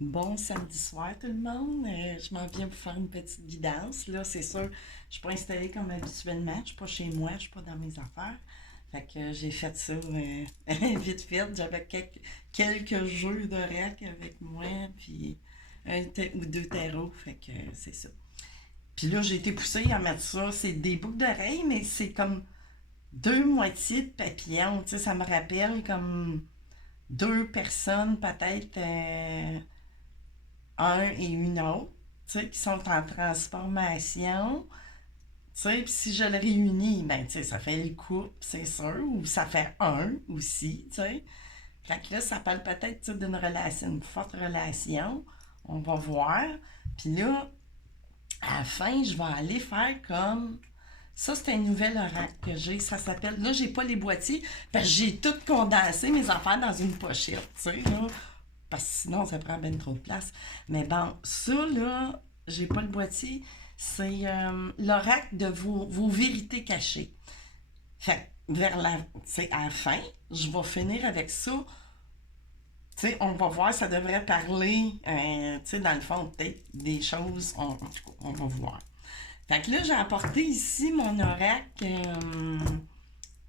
Bon samedi soir tout le monde. Je m'en viens vous faire une petite guidance. Là, c'est sûr, je ne suis pas installée comme habituellement. Je ne suis pas chez moi, je ne suis pas dans mes affaires. Fait que j'ai fait ça vite fait. J'avais quelques jeux de rack avec moi, puis ou deux tarots. Fait que c'est ça. Puis là, j'ai été poussée à mettre ça. C'est des boucles d'oreilles, mais c'est comme deux moitiés de papillon. Tu sais, ça me rappelle comme deux personnes, peut-être. Un et une autre, tu sais, qui sont en transformation. Tu sais, puis si je le réunis, ben, tu sais, ça fait le couple, c'est sûr, ou ça fait un aussi, tu sais. Fait que là, ça parle peut-être, tu sais, d'une relation, une forte relation. On va voir. Puis là, à la fin, je vais aller faire comme. Ça, c'est un nouvel oracle que j'ai. Ça s'appelle. Là, j'ai pas les boîtiers. Parce que j'ai tout condensé mes affaires dans une pochette, tu sais, là. Parce que sinon, ça prend bien trop de place. Mais bon, ça, là, j'ai pas le boîtier. C'est l'oracle de vos vérités cachées. Fait vers la, à la fin, je vais finir avec ça. Tu sais, on va voir, ça devrait parler, tu sais, dans le fond, peut-être des choses, en tout cas, on va voir. Fait que là, j'ai apporté ici mon oracle.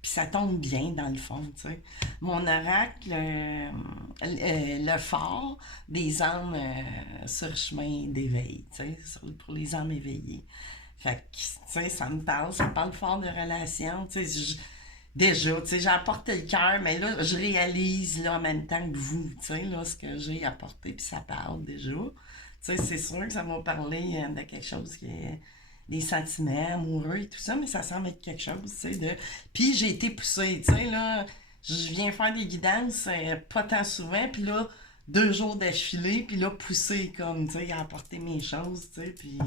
Puis ça tombe bien dans le fond, tu sais. Mon oracle, le phare des âmes sur chemin d'éveil, tu sais, pour les âmes éveillées. Fait que, tu sais, ça me parle fort de relations, tu sais. Déjà, tu sais, j'ai apporté le cœur, mais là, je réalise, là, en même temps que vous, tu sais, là, ce que j'ai apporté, puis ça parle déjà. Tu sais, c'est sûr que ça va parler de quelque chose qui est des sentiments amoureux et tout ça, mais ça semble être quelque chose, tu sais, de... Puis j'ai été poussée, tu sais, là, je viens faire des guidances pas tant souvent, puis là, 2 jours d'affilée, puis là, poussée comme, tu sais, à apporter mes choses, tu sais, puis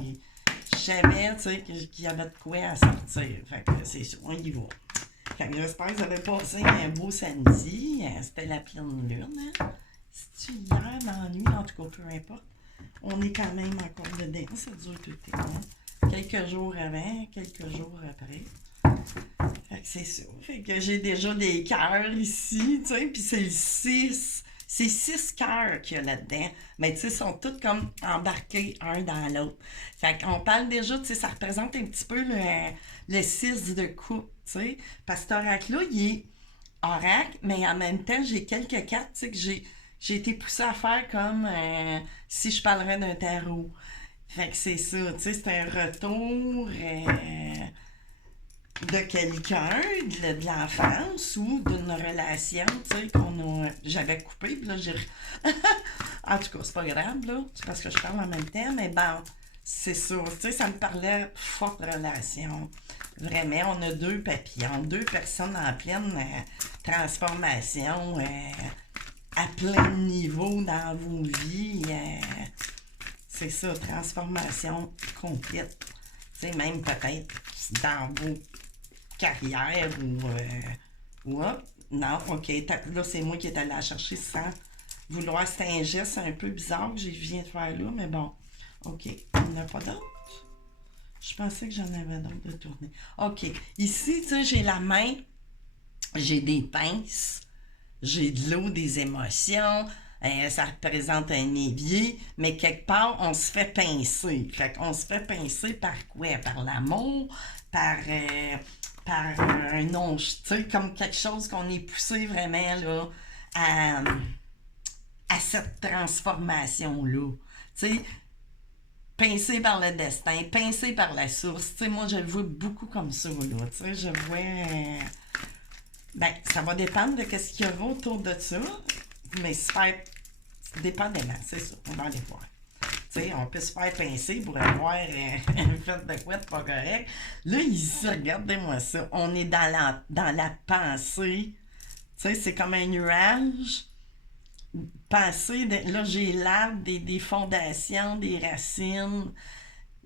je savais, tu sais, qu'il y avait de quoi à sortir. Fait que c'est sûr, on y va. Fait que j'espère que vous avez passé un beau samedi. C'était la pleine lune, hein? C'est-tu hier dans la nuit? En tout cas, peu importe. On est quand même encore dedans. Ça dure tout le temps, hein? Quelques jours avant, quelques jours après. Fait que c'est ça. Fait que j'ai déjà des cœurs ici, tu sais, puis c'est le 6. C'est 6 cœurs qu'il y a là-dedans. Mais tu sais, ils sont tous comme embarqués un dans l'autre. Fait qu'on parle déjà, tu sais, ça représente un petit peu le 6 de coupe, tu sais. Parce que cet oracle-là, il est oracle, mais en même temps, j'ai quelques cartes, tu sais, que j'ai été poussée à faire comme si je parlerais d'un tarot. Fait que c'est ça, tu sais, c'est un retour de quelqu'un, de l'enfance ou d'une relation, tu sais, j'avais coupé, puis là, j'ai... En tout cas, c'est pas grave, là, c'est parce que je parle en même temps, mais bon, c'est ça, tu sais, ça me parlait forte relation. Vraiment, on a deux papillons, deux personnes en pleine transformation, à plein niveau dans vos vies. C'est ça, transformation complète. Tu sais, même peut-être dans vos carrières ou non, ok, là c'est moi qui est allé la chercher sans vouloir. C'est un geste un peu bizarre que je viens de faire là, mais bon, ok, il n'y en a pas d'autres. Je pensais que j'en avais d'autres de tourner. Ok, ici, tu sais, j'ai la main, j'ai des pinces, j'ai de l'eau, des émotions. Ça représente un évier, mais quelque part, on se fait pincer. Fait qu'on se fait pincer par quoi? Par l'amour, par, un non, tu sais, comme quelque chose qu'on est poussé vraiment là, à, à cette transformation-là. Tu sais, pincé par le destin, pincé par la source. Tu sais, moi, je le vois beaucoup comme ça, là. Tu sais, je vois... ben, ça va dépendre de ce qu'il y aura autour de ça, mais se faire... Dépendamment, c'est ça. On va aller voir. Tu sais, on peut se faire pincer pour avoir un fait de quoi de pas correct. Là, ici, regardez-moi ça. On est dans la pensée. Tu sais, c'est comme un nuage. Là, j'ai l'arbre, des fondations, des racines.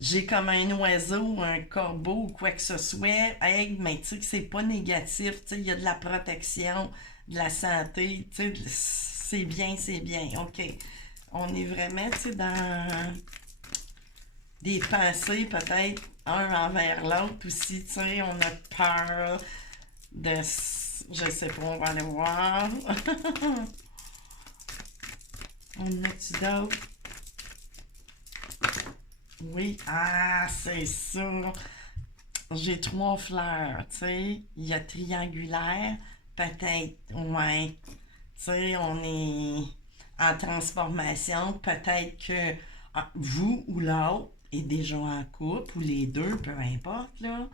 J'ai comme un oiseau, un corbeau ou quoi que ce soit. Aigle, mais tu sais que c'est pas négatif. Tu sais, il y a de la protection, de la santé. Tu sais, c'est bien, c'est bien. OK. On est vraiment, tu sais, dans des pensées peut-être un envers l'autre aussi. Tu sais, on a peur de... Je sais pas, on va aller voir. On en a-tu d'autres? Oui, ah, c'est ça. J'ai 3 fleurs, tu sais. Il y a triangulaire, peut-être, ouais. Tu sais, on est en transformation. Peut-être que vous ou l'autre est déjà en couple, ou les deux, peu importe, là.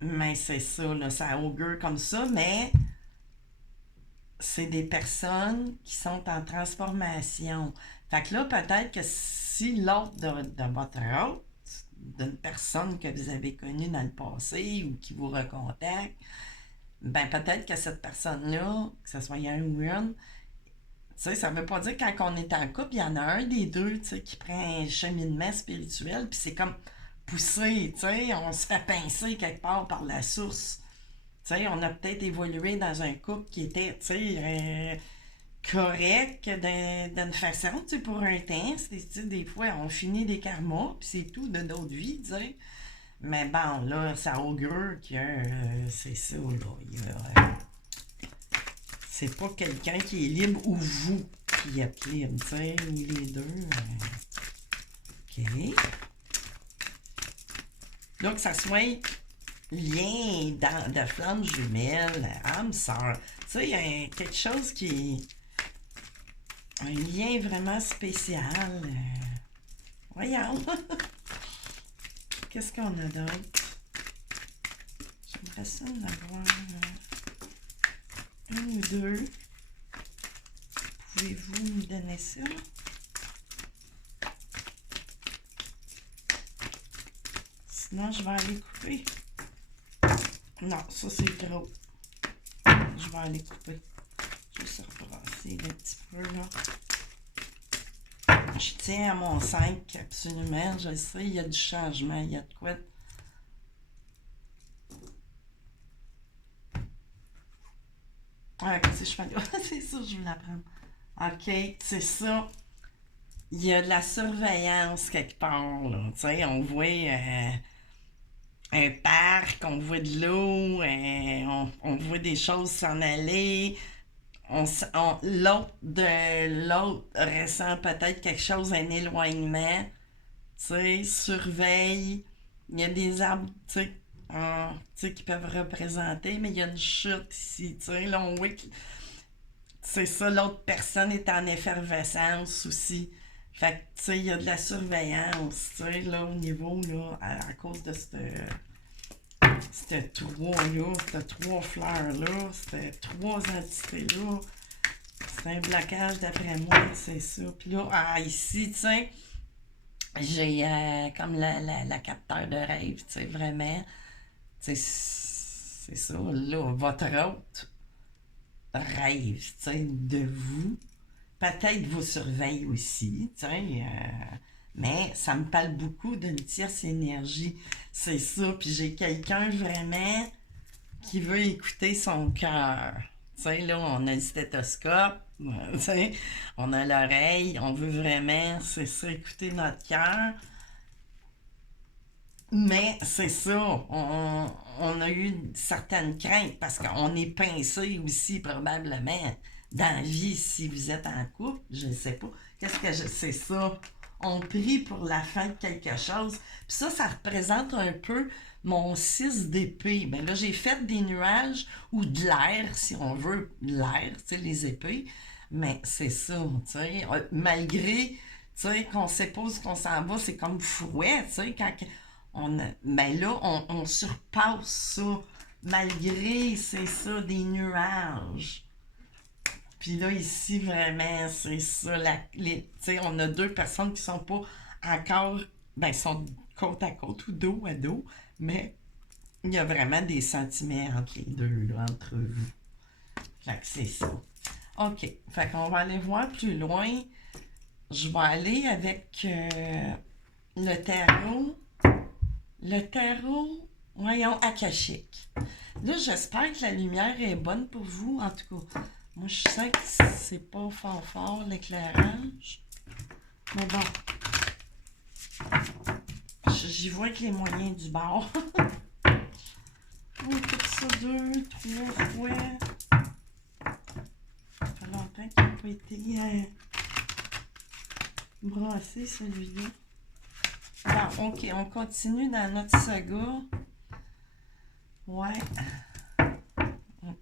Mais c'est ça, là, ça augure comme ça, mais c'est des personnes qui sont en transformation. Fait que là, peut-être que si l'autre de votre autre, d'une personne que vous avez connue dans le passé ou qui vous recontacte, ben peut-être que cette personne-là, que ce soit un ou une, tu sais, ça veut pas dire que quand on est en couple, il y en a un des deux, tu sais, qui prend un cheminement spirituel, puis c'est comme poussé, tu sais, on se fait pincer quelque part par la source. Tu sais, on a peut-être évolué dans un couple qui était, tu sais, correct d'une façon, tu sais, pour un temps. Tu sais, des fois, on finit des karmas, puis c'est tout de notre vie, tu sais. Mais bon, là, ça augure que c'est ça, là. C'est pas quelqu'un qui est libre ou vous qui êtes libre, tu sais, ou les deux. OK. Là, que ça soit lien de flamme jumelle, âme sœur. Tu sais, il y a quelque chose qui est un lien vraiment spécial. Voyons. Qu'est-ce qu'on a d'autre? J'aimerais ça en avoir un ou deux. Pouvez-vous me donner ça? Sinon, je vais aller couper. Non, ça c'est trop. Je vais aller couper. Je vais se rebrasser un petit peu là. Je tiens à mon 5 absolument. Je sais, il y a du changement. Il y a de quoi. Qu'est-ce que je fais là? C'est ça, je vais la prendre. OK, c'est ça. Il y a de la surveillance quelque part, là. Tu sais, on voit un parc, on voit de l'eau, on voit des choses s'en aller. L'autre de l'autre ressent peut-être quelque chose, un éloignement, tu sais, surveille. Il y a des arbres, tu sais, qui peuvent représenter, mais il y a une chute ici, tu sais, là, on voit que c'est ça, l'autre personne est en effervescence aussi. Fait que, tu sais, il y a de la surveillance, tu sais, là, au niveau, là, à cause de cette trois-là, cette 3 fleurs-là, cette 3 entités-là. C'est un blocage d'après moi, c'est ça. Puis là, ici, tu sais, j'ai comme la capteur de rêve, tu sais, vraiment. Tu sais, c'est ça, là, votre hôte rêve, tu sais, de vous. Peut-être vous surveille aussi, tu sais, mais ça me parle beaucoup d'une tierce énergie. C'est ça, puis j'ai quelqu'un vraiment qui veut écouter son cœur. Tu sais, là, on a le stéthoscope, tu sais, on a l'oreille, on veut vraiment, c'est ça, écouter notre cœur. Mais c'est ça, on a eu certaines craintes parce qu'on est pincé aussi probablement dans la vie si vous êtes en couple, je ne sais pas. C'est ça. On prie pour la fin de quelque chose. Puis ça représente un peu mon 6 d'épée. Ben là, j'ai fait des nuages ou de l'air, si on veut, l'air, tu sais, les épées. Mais c'est ça, tu sais, malgré, tu sais, qu'on sait pas où qu'on s'en va, c'est comme fouet, tu sais, quand ben là, on surpasse ça, malgré, c'est ça, des nuages. Puis là, ici, vraiment, c'est ça. Tu sais, on a 2 personnes qui sont pas encore, ben, sont côte à côte ou dos à dos, mais il y a vraiment des sentiments entre les deux, là, entre vous. Fait que c'est ça. OK. Fait qu'on va aller voir plus loin. Je vais aller avec le tarot. Le tarot, voyons, akashique. Là, j'espère que la lumière est bonne pour vous. En tout cas, moi, je sens que c'est pas fort l'éclairage. Mais bon, j'y vois que les moyens du bord. On fait ça 2, 3 fois. Ça fait longtemps qu'il n'a pas été brasser celui-là. Bon, OK, on continue dans notre saga. Ouais. OK.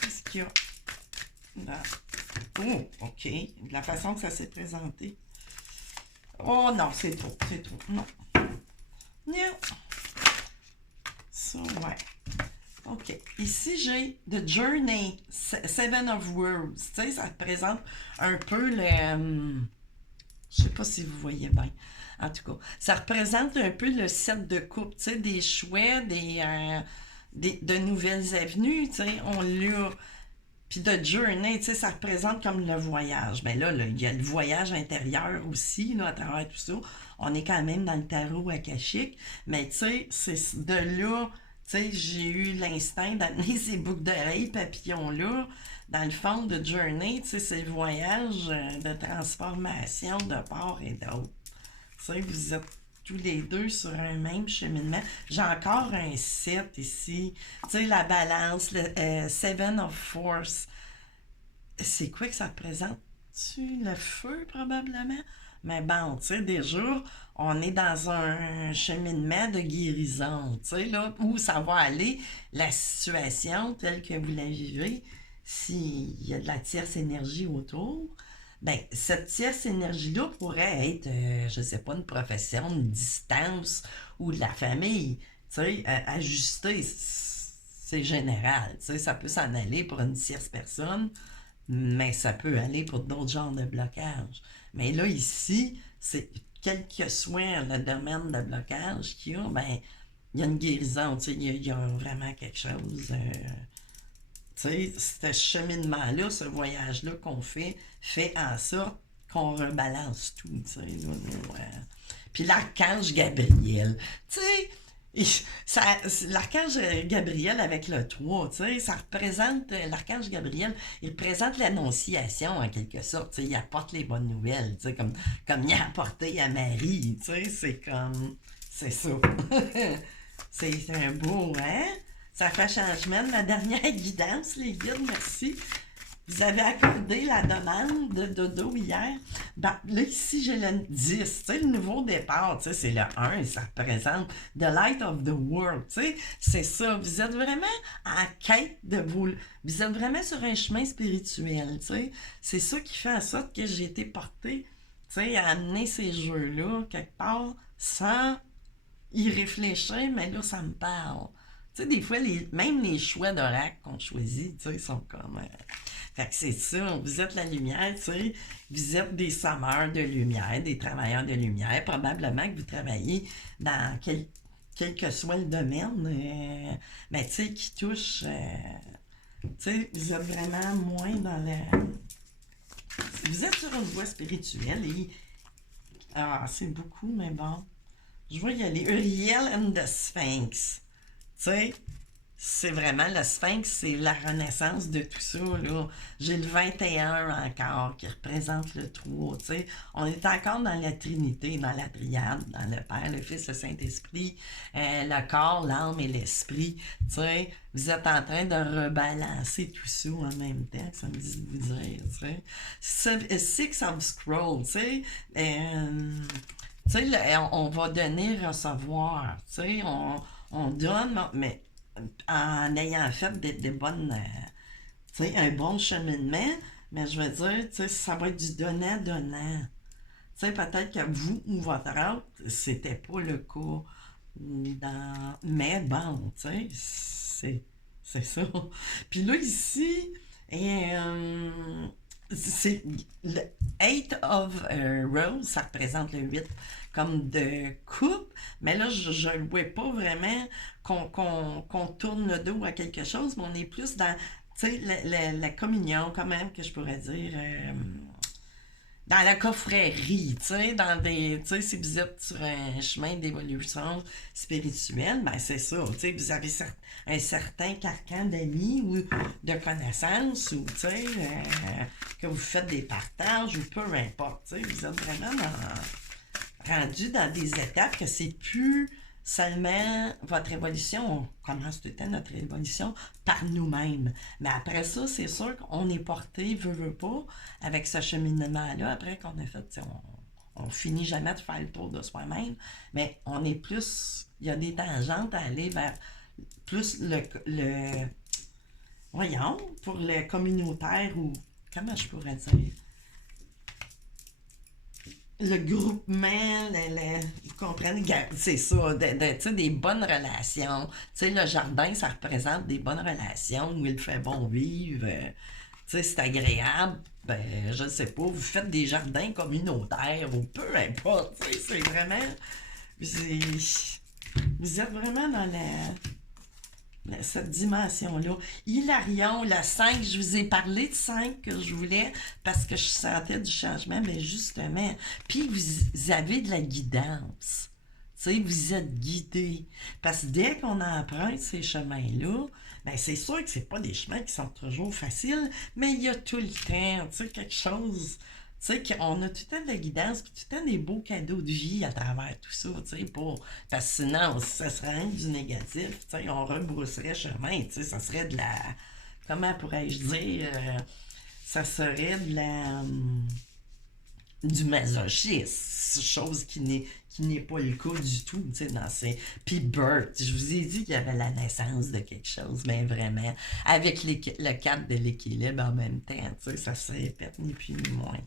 Qu'est-ce qu'il y a dans... Oh, OK. De la façon que ça s'est présenté. Oh non, c'est trop, c'est trop. Non. Non. Ça, ouais. OK. Ici, j'ai The Journey, Seven of Worlds. Tu sais, ça représente un peu le... je sais pas si vous voyez bien. En tout cas, ça représente un peu le set de coupe, tu sais, des choix, de nouvelles avenues, tu sais. On l'a... Puis de journey, tu sais, ça représente comme le voyage. Ben là, il y a le voyage intérieur aussi, là, à travers tout ça. On est quand même dans le tarot akashique. Mais tu sais, c'est de là, tu sais, j'ai eu l'instinct d'amener ces boucles d'oreilles papillons-là. Dans le fond de journey, tu sais, c'est le voyage de transformation de part et d'autre. Tu sais, vous êtes tous les deux sur un même cheminement. J'ai encore un 7 ici. Tu sais, la balance, le Seven of Force. C'est quoi que ça représente? Tu le feu, probablement? Mais bon, tu sais, déjà, on est dans un cheminement de guérison, tu sais, là, où ça va aller, la situation telle que vous la vivez, s'il y a de la tierce énergie autour, ben, cette tierce énergie-là pourrait être, je sais pas, une profession, une distance ou de la famille. Tu sais, ajuster, c'est général. Tu sais, ça peut s'en aller pour une tierce personne, mais ça peut aller pour d'autres genres de blocages. Mais là, ici, c'est quel que soit le domaine de blocage qu'il y a, ben, il y a une guérison, tu sais, il y a vraiment quelque chose. Tu sais, ce cheminement-là, ce voyage-là qu'on fait en sorte qu'on rebalance tout, tu sais. Là, puis l'archange Gabriel, tu sais, l'archange Gabriel avec le 3, tu sais, ça représente, l'archange Gabriel, il représente l'annonciation en quelque sorte, tu sais, il apporte les bonnes nouvelles, tu sais, comme il a apporté à Marie, tu sais, c'est ça. C'est un beau, hein? Ça fait changement de la dernière guidance, les guides, merci. Vous avez accordé la demande de dodo hier. Ben, là, ici, j'ai le 10. Tu sais, le nouveau départ, tu sais, c'est le 1 et ça représente The Light of the World. Tu sais, c'est ça. Vous êtes vraiment en quête de vous. Vous êtes vraiment sur un chemin spirituel. Tu sais, c'est ça qui fait en sorte que j'ai été portée, tu sais, à amener ces jeux-là quelque part sans y réfléchir, mais là, ça me parle. Tu sais, des fois, même les choix d'oracle qu'on choisit, tu sais, sont comme... Fait que c'est ça, vous êtes la lumière, tu sais, vous êtes des sommeurs de lumière, des travailleurs de lumière, probablement que vous travaillez dans quel que soit le domaine, mais tu sais, qui touche, tu sais, vous êtes vraiment moins dans le... Vous êtes sur une voie spirituelle et... Ah, c'est beaucoup, mais bon. Je vois, il y a les Uriel and the Sphinx. Tu sais, c'est vraiment le Sphinx, c'est la renaissance de tout ça, là. J'ai le 21 encore qui représente le 3, tu sais. On est encore dans la Trinité, dans la triade, dans le Père, le Fils, le Saint-Esprit, le corps, l'âme et l'esprit, tu sais. Vous êtes en train de rebalancer tout ça en même temps, ça me dit de vous dire, tu sais. Six of Scrolls, tu sais. Tu sais, on va donner, recevoir, tu sais, on donne, mais en ayant fait des bonnes, tu sais, un bon cheminement, mais je veux dire, tu sais, ça va être du donnant-donnant. Tu sais, peut-être que vous ou votre autre, c'était pas le cas mais bon, tu sais, c'est ça. Puis là, ici, c'est le 8 of Rose, ça représente le 8 comme de coupe, mais là, je ne vois pas vraiment qu'on tourne le dos à quelque chose, mais on est plus dans, tu sais, la communion, comment que je pourrais dire, dans la coffrerie, tu sais, tu sais, si vous êtes sur un chemin d'évolution spirituelle, ben c'est ça, tu sais, vous avez un certain carcan d'amis ou de connaissances, ou, tu sais, que vous faites des partages, ou peu importe, tu sais, vous êtes vraiment rendu dans des étapes que c'est plus Seulement, votre évolution, on commence tout le temps notre évolution par nous-mêmes. Mais après ça, c'est sûr qu'on est porté, veut pas, avec ce cheminement-là, après qu'on a fait, on finit jamais de faire le tour de soi-même, mais on est plus, il y a des tangentes à aller vers plus voyons, pour le communautaire ou, comment je pourrais dire, le groupement, vous comprenez, c'est ça, tu sais, des bonnes relations. Tu sais, le jardin, ça représente des bonnes relations où il fait bon vivre. Tu sais, c'est agréable. Ben, je sais pas, vous faites des jardins communautaires ou peu importe. Tu sais, c'est vraiment. Vous êtes vraiment dans cette dimension-là. Hilarion, la 5, je vous ai parlé de 5 que je voulais parce que je sentais du changement, mais justement. Puis vous avez de la guidance. Tu sais, vous êtes guidé. Parce que dès qu'on emprunte ces chemins-là, ben c'est sûr que c'est pas des chemins qui sont toujours faciles, mais il y a tout le temps, tu sais, quelque chose. Tu sais, qu'on a tout le temps de la guidance, puis tout le temps des beaux cadeaux de vie à travers tout ça, tu sais, pour... Parce que sinon, si ça serait rien du négatif, tu sais, on rebrousserait chemin, tu sais, ça serait de la... Comment pourrais-je dire? Ça serait de la... du masochisme, chose qui n'est pas le cas du tout, tu sais, dans ces... Puis Birth, je vous ai dit qu'il y avait la naissance de quelque chose, mais vraiment, avec le cadre de l'équilibre en même temps, tu sais, ça se répète ni plus ni moins.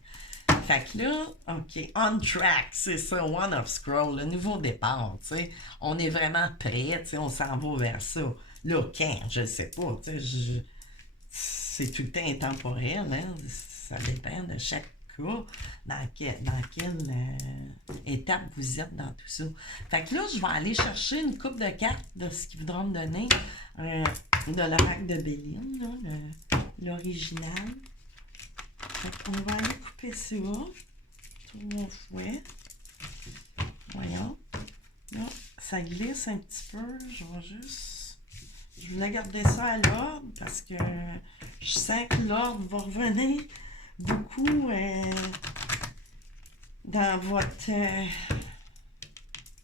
Fait que là, OK, on track, c'est ça, One of Scroll, le nouveau départ, tu sais, on est vraiment prêt, tu sais, on s'en va vers ça. Là, quand, je sais pas, tu sais, c'est tout le temps intemporel, hein, ça dépend de chaque cas, dans quelle étape vous êtes dans tout ça. Fait que là, je vais aller chercher une coupe de cartes de ce qu'ils voudront me donner, de l'oracle de Béline, l'original. Fait qu'on va aller couper ça. 3 fois. Voyons. Là, ça glisse un petit peu. Je vais juste... Je voulais garder ça à l'ordre parce que je sens que l'ordre va revenir beaucoup dans votre...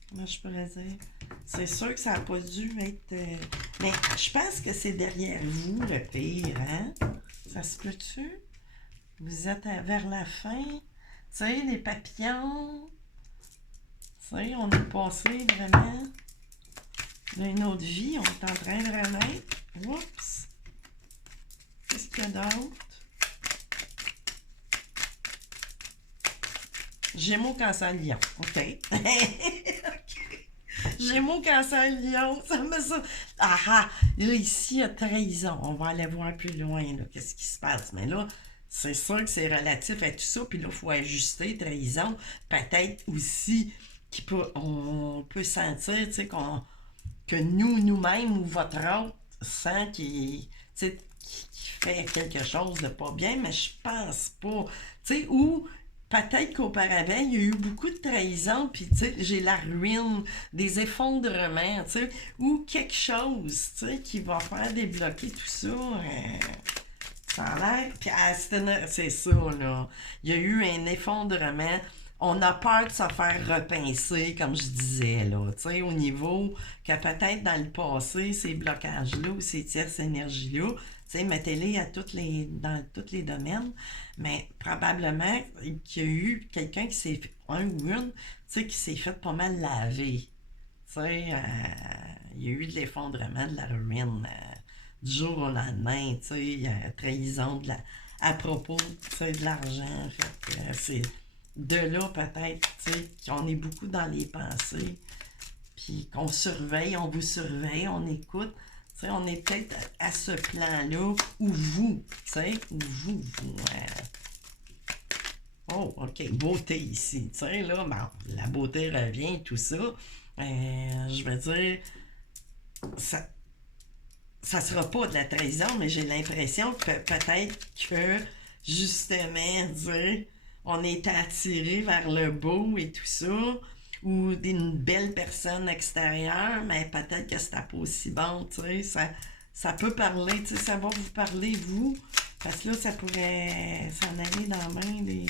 comment je pourrais dire? C'est sûr que ça n'a pas dû être... mais je pense que c'est derrière vous le pire, hein? Ça se peut-tu? Vous êtes vers la fin. Tu sais, les papillons. Tu sais, on est passé vraiment d'une autre vie. On est en train de renaître. Oups! Qu'est-ce qu'il y a d'autre? Gémeaux, Cancer, Lion. OK. OK. Gémeaux, Cancer, Lion. Ça me ça. Ah ah! Là, ici, il y a trahison. On va aller voir plus loin, là. Qu'est-ce qui se passe? Mais là, c'est sûr que c'est relatif à tout ça. Puis là, il faut ajuster. Trahison. Peut-être aussi on peut sentir, tu sais, que nous-mêmes ou votre autre sent qui fait quelque chose de pas bien, mais je pense pas. Tu sais, ou peut-être qu'auparavant, il y a eu beaucoup de trahison, puis tu sais, j'ai la ruine, des effondrements, tu sais, ou quelque chose, tu sais, qui va faire débloquer tout ça. Ça a l'air. Puis c'est ça, là. Il y a eu un effondrement. On a peur de se faire repincer, comme je disais, là. Tu sais, au niveau que peut-être dans le passé, ces blocages-là ou ces tierces énergies-là, tu sais, mettez-les dans tous les domaines, mais probablement qu'il y a eu quelqu'un qui s'est fait, un ou une, tu sais, qui s'est fait pas mal laver. Tu sais, il y a eu de l'effondrement, de la ruine, du jour au lendemain, tu sais, trahison à propos, tu sais, de l'argent. Fait que c'est de là peut-être, tu sais, qu'on est beaucoup dans les pensées, puis qu'on surveille, on vous surveille, on écoute. Tu sais, on est peut-être à ce plan-là, où vous, tu sais, où vous. Oh, OK, beauté ici. Tu sais, là, bon, la beauté revient, tout ça. Je veux dire, ça sera pas de la trahison, mais j'ai l'impression que peut-être que, justement, dire, on est attiré vers le beau et tout ça, ou d'une belle personne extérieure, mais peut-être que c'était pas aussi bon, tu sais, ça peut parler, tu sais, ça va vous parler, vous, parce que là, ça pourrait s'en aller dans la main des...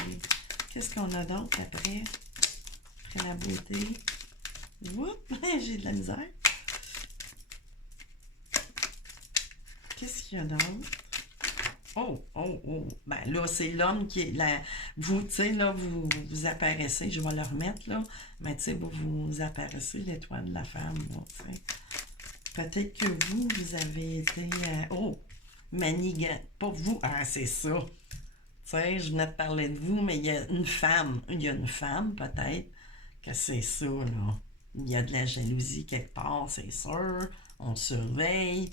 Qu'est-ce qu'on a d'autre après? Après la beauté. Oups, j'ai de la misère. Qu'est-ce qu'il y a d'autre? Oh, oh, oh. Ben là, c'est l'homme qui est là. Vous, tu sais, là, vous apparaissez, je vais le remettre, là. Mais tu sais, vous apparaissez l'étoile de la femme, là, tu sais. Peut-être que vous avez été. Oh, manigant. Pas vous. Ah, c'est ça. Tu sais, je venais de parler de vous, mais il y a une femme. Il y a une femme, peut-être, que c'est ça, là. Il y a de la jalousie quelque part, c'est sûr. On surveille.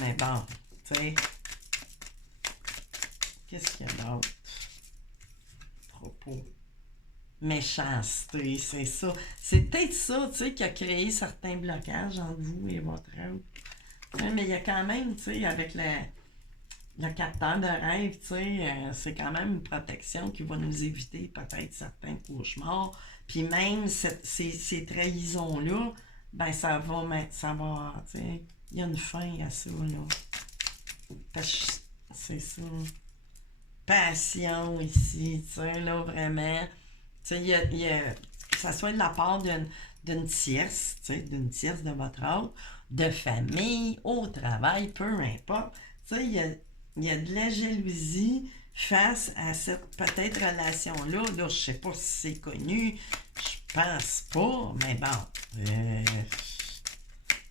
Mais bon, tu sais, qu'est-ce qu'il y a d'autre? Propos. Méchanceté, c'est ça. C'est peut-être ça, tu sais, qui a créé certains blocages entre vous et votre autre. Ouais, mais il y a quand même, tu sais, avec le capteur de rêve, tu sais, c'est quand même une protection qui va nous éviter peut-être certains cauchemars. Puis même ces trahisons-là, ben ça va, tu sais, il y a une fin à ça, là. Parce que c'est ça. Passion ici, tu sais, là, vraiment. Tu sais, que ça soit de la part d'une tierce, tu sais, d'une tierce de votre autre, de famille, au travail, peu importe. Tu sais, il y a de la jalousie face à cette peut-être relation-là. Là, je sais pas si c'est connu, je pense pas, mais bon,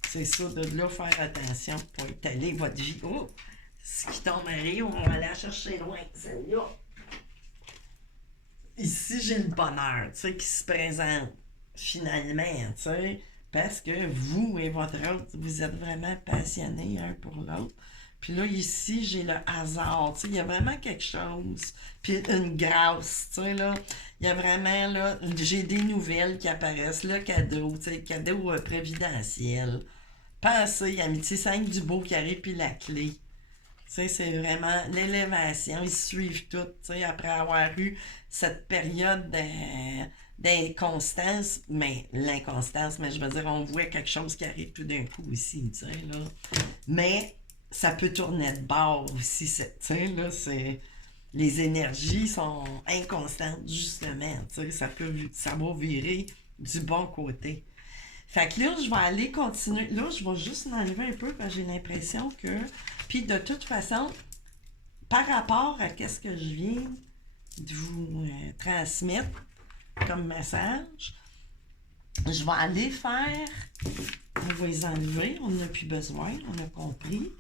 c'est ça, de là faire attention pour étaler votre vie. Oh! Ce qui tombe arrive, on va aller la chercher loin, celle-là. Ici, j'ai le bonheur, tu sais, qui se présente finalement, tu sais, parce que vous et votre autre, vous êtes vraiment passionnés un pour l'autre. Puis là, ici, j'ai le hasard, tu sais, il y a vraiment quelque chose. Puis une grâce, tu sais, là. Il y a vraiment, là, j'ai des nouvelles qui apparaissent, le cadeau, tu sais, cadeau prévidentiel. Pensez, amitié 5 du beau qui arrive, puis la clé. Tu sais, c'est vraiment l'élévation. Ils suivent tout, tu sais, après avoir eu cette période d'inconstance, mais l'inconstance, mais je veux dire, on voit quelque chose qui arrive tout d'un coup aussi, tu sais, là. Mais ça peut tourner de bord aussi, tu sais, là, c'est... Les énergies sont inconstantes, justement, tu sais, ça va virer du bon côté. Fait que là, je vais aller continuer. Là, je vais juste m'enlever un peu parce que j'ai l'impression que. Puis de toute façon, par rapport à ce que je viens de vous transmettre comme message, je vais aller faire. On va les enlever. On n'a plus besoin. On a compris.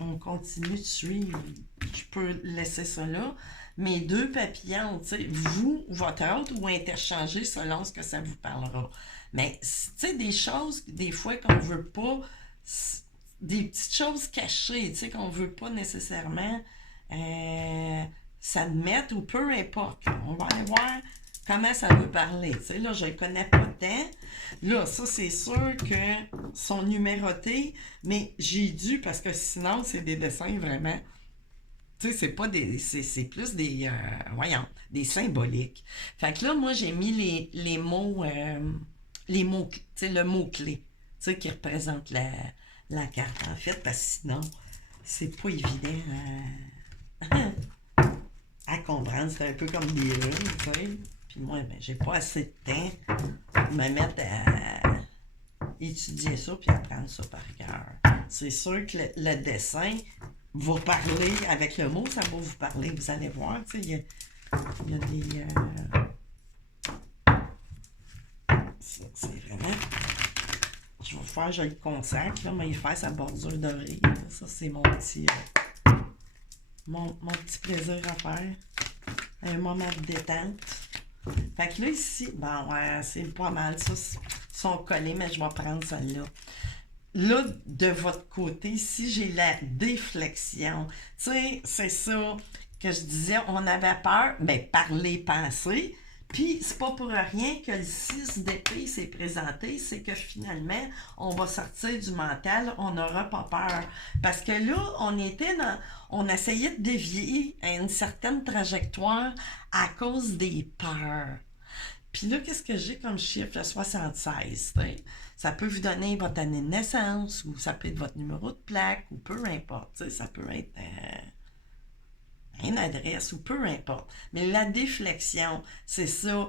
On continue de suivre. Je peux laisser ça là. Mes deux papillons, tu sais, vous, votre autre, ou interchanger selon ce que ça vous parlera. Mais, tu sais, des choses, des fois, qu'on veut pas, des petites choses cachées, tu sais, qu'on veut pas nécessairement s'admettre ou peu importe. On va aller voir comment ça veut parler. Tu sais, là, je ne connais pas tant. Là, ça, c'est sûr que sont numérotés, mais j'ai dû, parce que sinon, c'est des dessins vraiment. Tu sais, c'est pas des. C'est plus des. Voyons, des symboliques. Fait que là, moi, j'ai mis les mots. Les mots. Tu sais, le mot-clé. Tu sais, qui représente la carte, en fait, parce que sinon, c'est pas évident à comprendre. C'est un peu comme des runes, tu sais. Puis moi, ben, j'ai pas assez de temps pour me mettre à étudier ça puis apprendre ça par cœur. C'est sûr que le dessin va parler avec le mot, ça va vous parler. Vous allez voir, tu sais, il y a des. C'est vraiment. Je vais faire, je le consacre, là, mais il fait sa bordure dorée. Ça, c'est mon petit. Mon petit plaisir à faire. Un moment de détente. Fait que là, ici, bon, ouais, c'est pas mal. Ça, ils sont collés, mais je vais prendre celle-là. Là, de votre côté, ici, j'ai la déflexion. Tu sais, c'est ça que je disais, on avait peur, mais parler, penser. Puis, c'est pas pour rien que le 6 d'épée s'est présenté, c'est que finalement, on va sortir du mental, on n'aura pas peur. Parce que là, on essayait de dévier à une certaine trajectoire à cause des peurs. Puis là, qu'est-ce que j'ai comme chiffre? Le 76. T'sais. Ça peut vous donner votre année de naissance, ou ça peut être votre numéro de plaque, ou peu importe. T'sais, ça peut être une adresse ou peu importe. Mais la déflexion, c'est ça.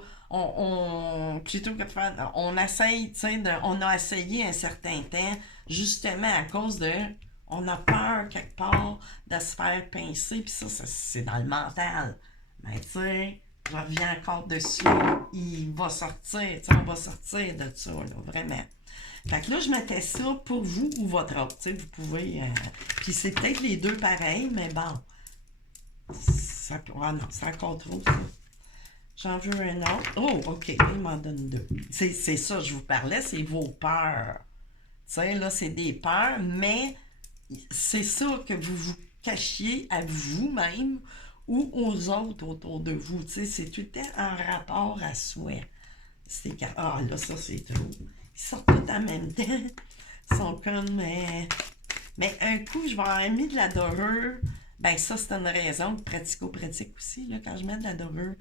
Plutôt que de faire, on essaye, tu sais, on a essayé un certain temps, justement à cause de, on a peur quelque part de se faire pincer, puis ça, c'est dans le mental. Mais tu sais, je reviens encore dessus, il va sortir, tu sais, on va sortir de ça, là, vraiment. Fait que là, je mettais ça pour vous ou votre autre, tu sais, vous pouvez, puis c'est peut-être les deux pareils, mais bon, ça, ah non, c'est encore trop, ça. J'en veux un autre. Oh, OK, il m'en donne deux. C'est ça, je vous parlais, c'est vos peurs. Tu sais, là, c'est des peurs, mais c'est ça que vous vous cachiez à vous-même ou aux autres autour de vous. Tu sais, c'est tout le temps en rapport à soi. Ah, là, ça, c'est trop. Ils sortent tout en même temps. Ils sont comme... Mais un coup, je vais avoir mis de la dorure. Ben, ça, c'est une raison pratico-pratique aussi. Là, quand je mets de la dorure,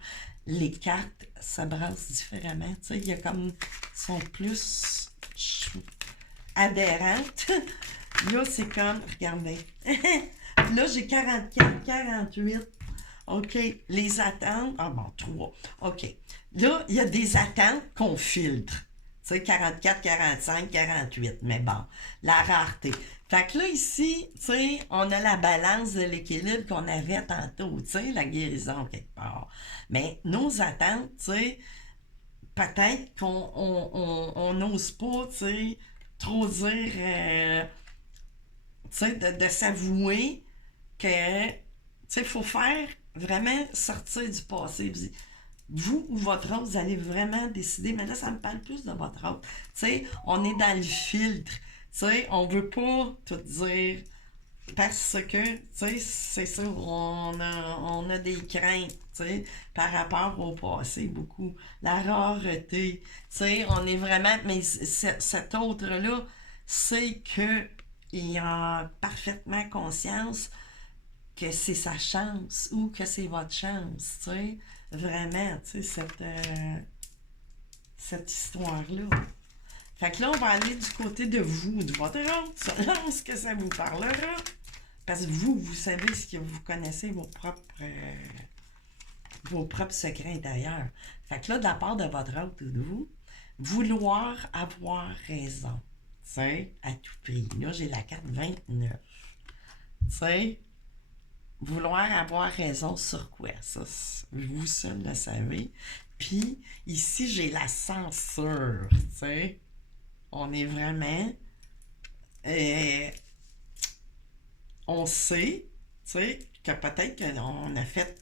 les cartes, ça brasse différemment. Tu sais, il y a comme... sont plus adhérentes. Là, c'est comme... Regardez. Là, j'ai 44, 48. OK. Les attentes... Ah bon, 3. OK. Là, il y a des attentes qu'on filtre. Tu sais, 44, 45, 48. Mais bon, la rareté. Fait que là, ici, tu sais, on a la balance de l'équilibre qu'on avait tantôt, tu sais, la guérison quelque part. Mais nos attentes, tu sais, peut-être qu'on n'ose pas, tu sais, trop dire, tu sais, de s'avouer que, tu sais, il faut faire vraiment sortir du passé. Vous ou votre autre, vous allez vraiment décider, mais là, ça me parle plus de votre autre. Tu sais, on est dans le filtre. Tu sais, on veut pas tout dire parce que, tu sais, c'est ça, on a des craintes, tu sais, par rapport au passé, beaucoup. La rareté, tu sais, on est vraiment, mais cet autre-là, c'est que il a parfaitement conscience que c'est sa chance ou que c'est votre chance, tu sais. Vraiment, tu sais, cette histoire-là. Fait que là, on va aller du côté de vous, de votre autre, selon ce que ça vous parlera. Parce que vous savez ce que vous connaissez vos propres secrets intérieurs. Fait que là, de la part de votre autre ou de vous, vouloir avoir raison. Tu sais, à tout prix. Là, j'ai la carte 29. Tu sais, vouloir avoir raison sur quoi? Ça, vous seul le savez. Puis, ici, j'ai la censure. Tu sais, on est vraiment... on sait, tu sais, que peut-être qu'on a fait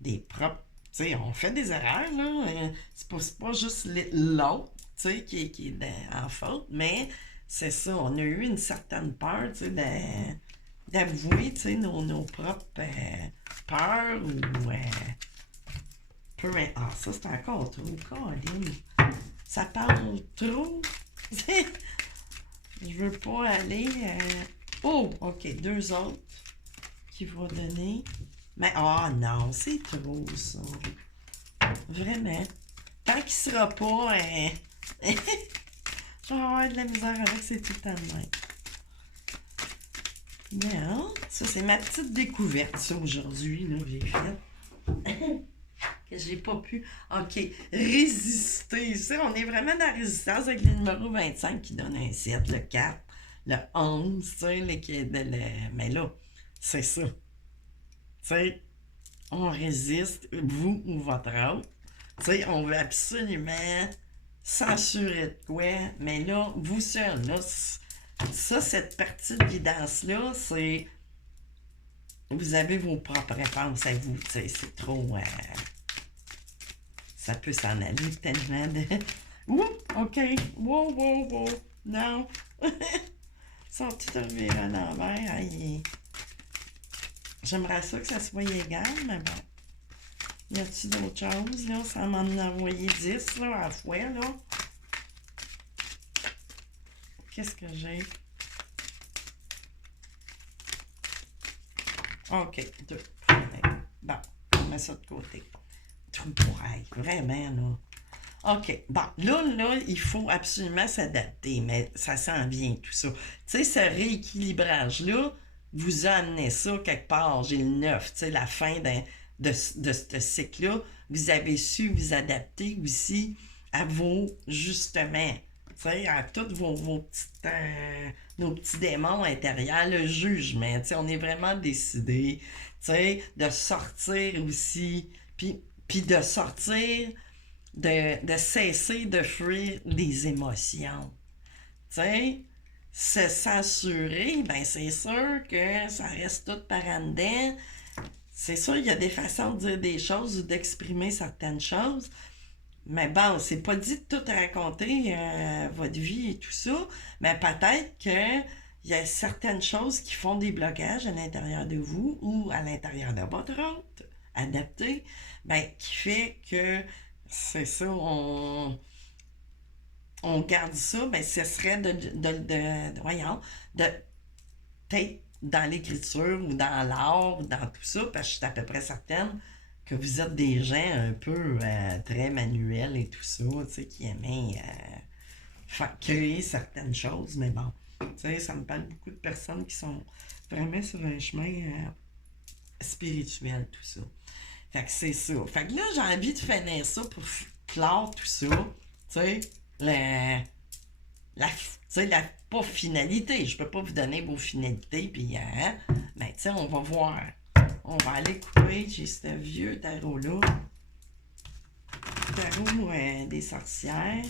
des propres... Tu sais, on fait des erreurs, là. C'est pas juste l'autre, tu sais, qui est en faute, mais c'est ça, on a eu une certaine peur, tu sais, d'avouer, tu sais, nos propres peurs ou... Ah, ça, c'est encore trop, Colin. Ça parle trop. Je veux pas aller... Oh, OK, deux autres qui vont donner... Mais, oh non, c'est trop, ça. Vraiment. Tant qu'il sera pas... je vais avoir de la misère avec, c'est tout le temps de même. Non, ça, c'est ma petite découverte, ça, aujourd'hui, là, j'ai fait. Que j'ai pas pu... OK, résister. Ça, on est vraiment dans la résistance avec le numéro 25 qui donne un 7, le 4, le 11, tu sais, mais là, c'est ça. Tu sais, on résiste, vous ou votre autre. Tu sais, on veut absolument censurer de quoi, mais là, vous seul, là, ça, cette partie de guidance-là, c'est... Vous avez vos propres réponses à vous, tu sais, c'est trop... ça peut s'en aller tellement de... Ouh, OK, wow, non. Ils sont tout revirés à l'envers. J'aimerais ça que ça soit égal, mais bon. Y a-t-il d'autres choses, là? Ça m'en a envoyé 10, là, à la fois, là. Qu'est-ce que j'ai? OK, 2. Bon, on met ça de côté. Trou pour aille, vraiment, là. OK, bon, là, il faut absolument s'adapter, mais ça s'en vient, tout ça. Tu sais, ce rééquilibrage-là, vous a amené ça quelque part. J'ai le 9, tu sais, la fin de ce cycle-là. Vous avez su vous adapter aussi à vos, justement, tu sais, à tous vos petites, nos petits démons intérieurs, le jugement. Tu sais, on est vraiment décidé, tu sais, de sortir aussi, puis de sortir, de cesser de fuir les émotions. Tu sais, se s'assurer, ben c'est sûr que ça reste tout par en dedans. C'est sûr, il y a des façons de dire des choses ou d'exprimer certaines choses. Mais bon, c'est pas dit de tout raconter votre vie et tout ça. Mais peut-être que il y a certaines choses qui font des blocages à l'intérieur de vous ou à l'intérieur de votre hôte adapté, ben, qui fait que c'est ça, on garde ça, ben, ce serait voyons, de peut-être dans l'écriture ou dans l'art ou dans tout ça, parce que je suis à peu près certaine que vous êtes des gens un peu très manuels et tout ça, tu sais, qui aimaient créer certaines choses, mais bon, tu sais, ça me parle beaucoup de personnes qui sont vraiment sur un chemin spirituel, tout ça. Fait que c'est ça. Fait que là, j'ai envie de finir ça pour clore tout ça, tu sais, la pas finalité, je peux pas vous donner vos finalités, puis ben, tu sais, on va voir. On va aller couper, j'ai ce vieux tarot-là. Tarot des sorcières.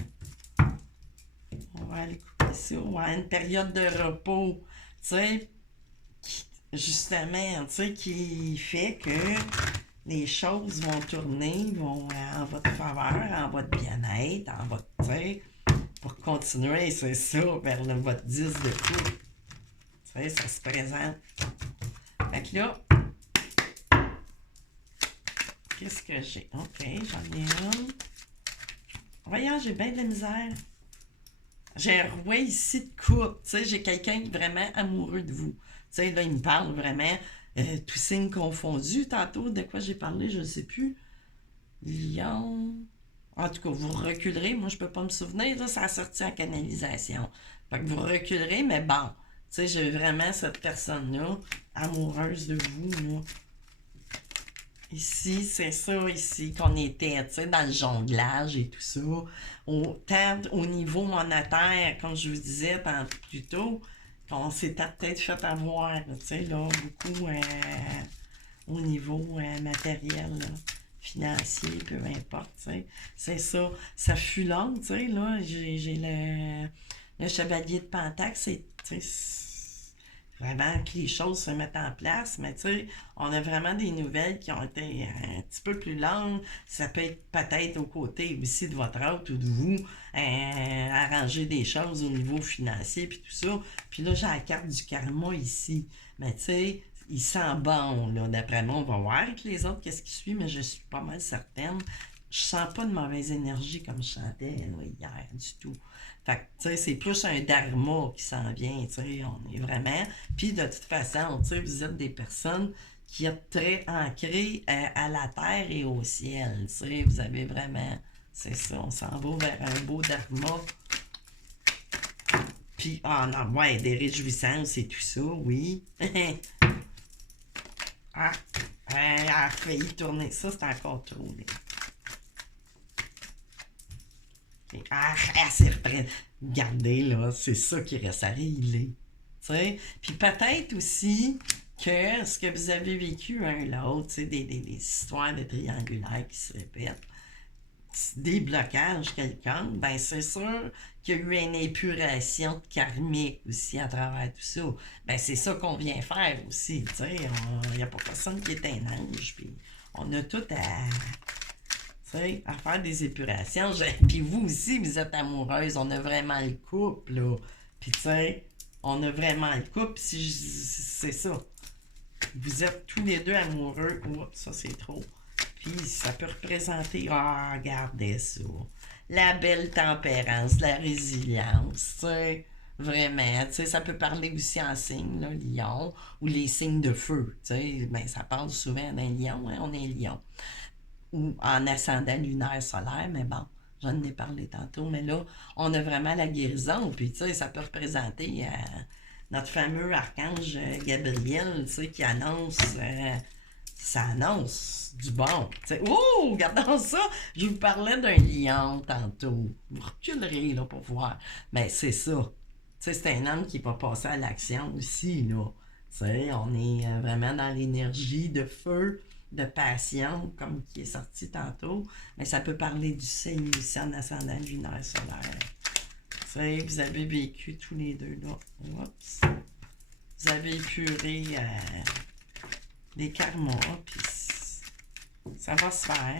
On va aller couper ça. Ouais, une période de repos, tu sais, justement, tu sais, qui fait que les choses vont tourner, vont en votre faveur, en votre bien-être, en votre, tu sais, pour continuer, c'est ça, vers votre 10 de coupe. Tu sais, ça se présente. Fait que là, qu'est-ce que j'ai? Ok, j'en ai une. Voyons, j'ai bien de la misère. J'ai un roi ici de coupe. Tu sais, j'ai quelqu'un vraiment amoureux de vous. Tu sais, là, il me parle vraiment, tous signes confondus. Tantôt, de quoi j'ai parlé, je ne sais plus. Lion. En tout cas, vous reculerez. Moi, je peux pas me souvenir. Là, ça a sorti en canalisation. Fait que vous reculerez, mais bon. Tu sais, j'ai vraiment cette personne-là, amoureuse de vous, là. Ici, c'est ça, ici, qu'on était, tu sais, dans le jonglage et tout ça. Tant au niveau monétaire, comme je vous disais plus tôt, qu'on s'était peut-être fait avoir, tu sais, là, beaucoup au niveau matériel, là, financier, peu importe, tu sais. C'est ça. Ça fut long, tu sais, là, j'ai le chevalier de Pentacle, c'est, tu sais, vraiment que les choses se mettent en place, mais tu sais, on a vraiment des nouvelles qui ont été un petit peu plus longues. Ça peut être peut-être aux côtés aussi de votre hôte ou de vous, arranger des choses au niveau financier puis tout ça. Puis là, j'ai la carte du karma ici. Mais tu sais, il sent bon, là, d'après moi. On va voir avec les autres qu'est-ce qui suit, mais je suis pas mal certaine. Je sens pas de mauvaise énergie comme je sentais là, hier, du tout. Fait que, tu sais, c'est plus un dharma qui s'en vient, tu sais, on est vraiment... Puis, de toute façon, tu sais, vous êtes des personnes qui êtes très ancrées à la terre et au ciel, tu sais, vous avez vraiment... C'est ça, on s'en va vers un beau dharma. Puis, ah non, ouais, des réjouissances et tout ça, oui. Ah, elle a failli tourner. Ça, c'est encore trop, là. Ah, c'est repris. Regardez, là, c'est ça qui reste à régler. Tu sais? Puis peut-être aussi que ce que vous avez vécu un l'autre, tu sais, des histoires de triangulaires qui se répètent, des blocages quelconques, ben c'est sûr qu'il y a eu une épuration karmique aussi à travers tout ça. Ben c'est ça qu'on vient faire aussi, tu sais. Il n'y a pas personne qui est un ange, puis on a tout à faire des épurations. Puis vous aussi, vous êtes amoureuse. On a vraiment le couple, là. Puis tu sais, on a vraiment le couple. C'est ça. Vous êtes tous les deux amoureux. Oups, ça c'est trop. Puis ça peut représenter... Ah, regardez ça. La belle tempérance, la résilience, tu sais. Vraiment, tu sais, ça peut parler aussi en signes, là, lion, ou les signes de feu, tu sais, ben ça parle souvent d'un lion, hein, on est lion. Ou en ascendant lunaire solaire, mais bon, j'en ai parlé tantôt, mais là, on a vraiment la guérison, puis tu sais, ça peut représenter notre fameux archange Gabriel, tu sais, qui annonce, ça annonce du bon. Tu sais, oh, regardons ça, je vous parlais d'un lion tantôt. Vous reculerez là pour voir. Mais c'est ça. Tu sais, c'est un homme qui va passer à l'action aussi, là. Tu sais, on est vraiment dans l'énergie de feu, de passion, comme qui est sorti tantôt. Mais ça peut parler du signe aussi en ascendant lunaire solaire. Tu sais, vous avez vécu tous les deux là. Oups. Vous avez épuré des karmas, puis ça va se faire.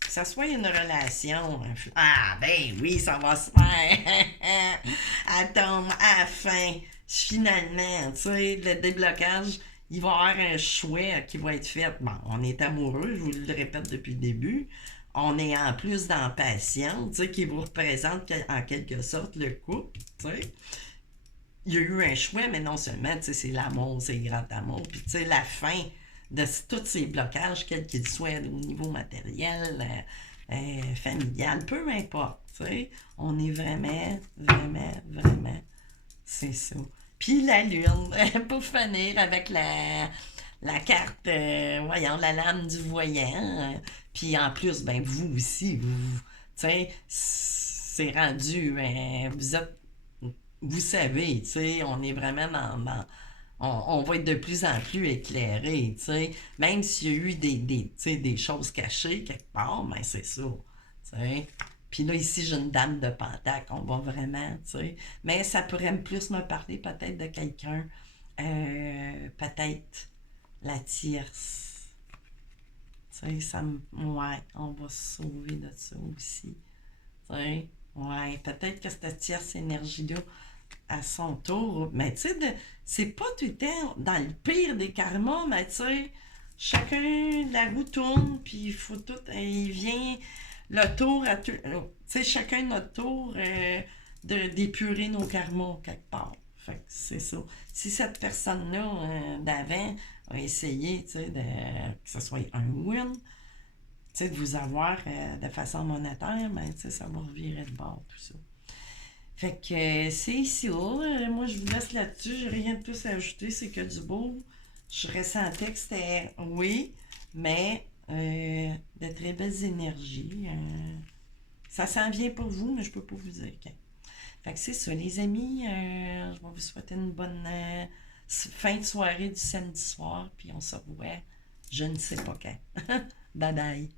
Que ça soit une relation. Ah, ben oui, ça va se faire. Elle tombe à la fin. Finalement, tu sais, le déblocage, il va y avoir un choix qui va être fait. Bon, on est amoureux, je vous le répète depuis le début. On est en plus dans passion, tu sais, qui vous représente en quelque sorte le couple, tu sais. Il y a eu un choix, mais non seulement, tu sais, c'est l'amour, c'est le grand amour. Puis, tu sais, la fin de tous ces blocages, quels qu'ils soient au niveau matériel, familial, peu importe, tu sais, on est vraiment, vraiment, vraiment, c'est ça. Puis la lune, pour finir avec la carte, voyons, la lame du voyant. Puis en plus, ben vous aussi, tu sais, c'est rendu, vous savez, tu sais, on est vraiment on va être de plus en plus éclairé, tu sais. Même s'il y a eu tu sais, des choses cachées quelque part, ben c'est ça, tu sais. Puis là, ici, j'ai une dame de Pentacle, on va vraiment, tu sais. Mais ça pourrait plus me parler peut-être de quelqu'un, peut-être la tierce. Tu sais, ouais, on va se sauver de ça aussi. Tu sais, ouais, peut-être que cette tierce énergie-là, à son tour. Mais tu sais, c'est pas tout le temps dans le pire des karmas, mais tu sais, chacun, la roue tourne, puis il faut tout, il vient le tour à tout, tu sais, chacun notre tour d'épurer nos karmas quelque part. Fait que c'est ça. Si cette personne-là d'avant a essayé, tu sais, que ce soit un win, tu sais, de vous avoir de façon monétaire, ben, tu sais, ça va revirer de bord, tout ça. Fait que c'est ça. Moi, je vous laisse là-dessus. J'ai rien de plus à ajouter. C'est que du beau. Je ressentais que c'était oui, mais de très belles énergies. Ça s'en vient pour vous, mais je peux pas vous dire quand. Fait que c'est ça, les amis. Je vais vous souhaiter une bonne fin de soirée du samedi soir. Puis on se revoit je ne sais pas quand. Bye bye.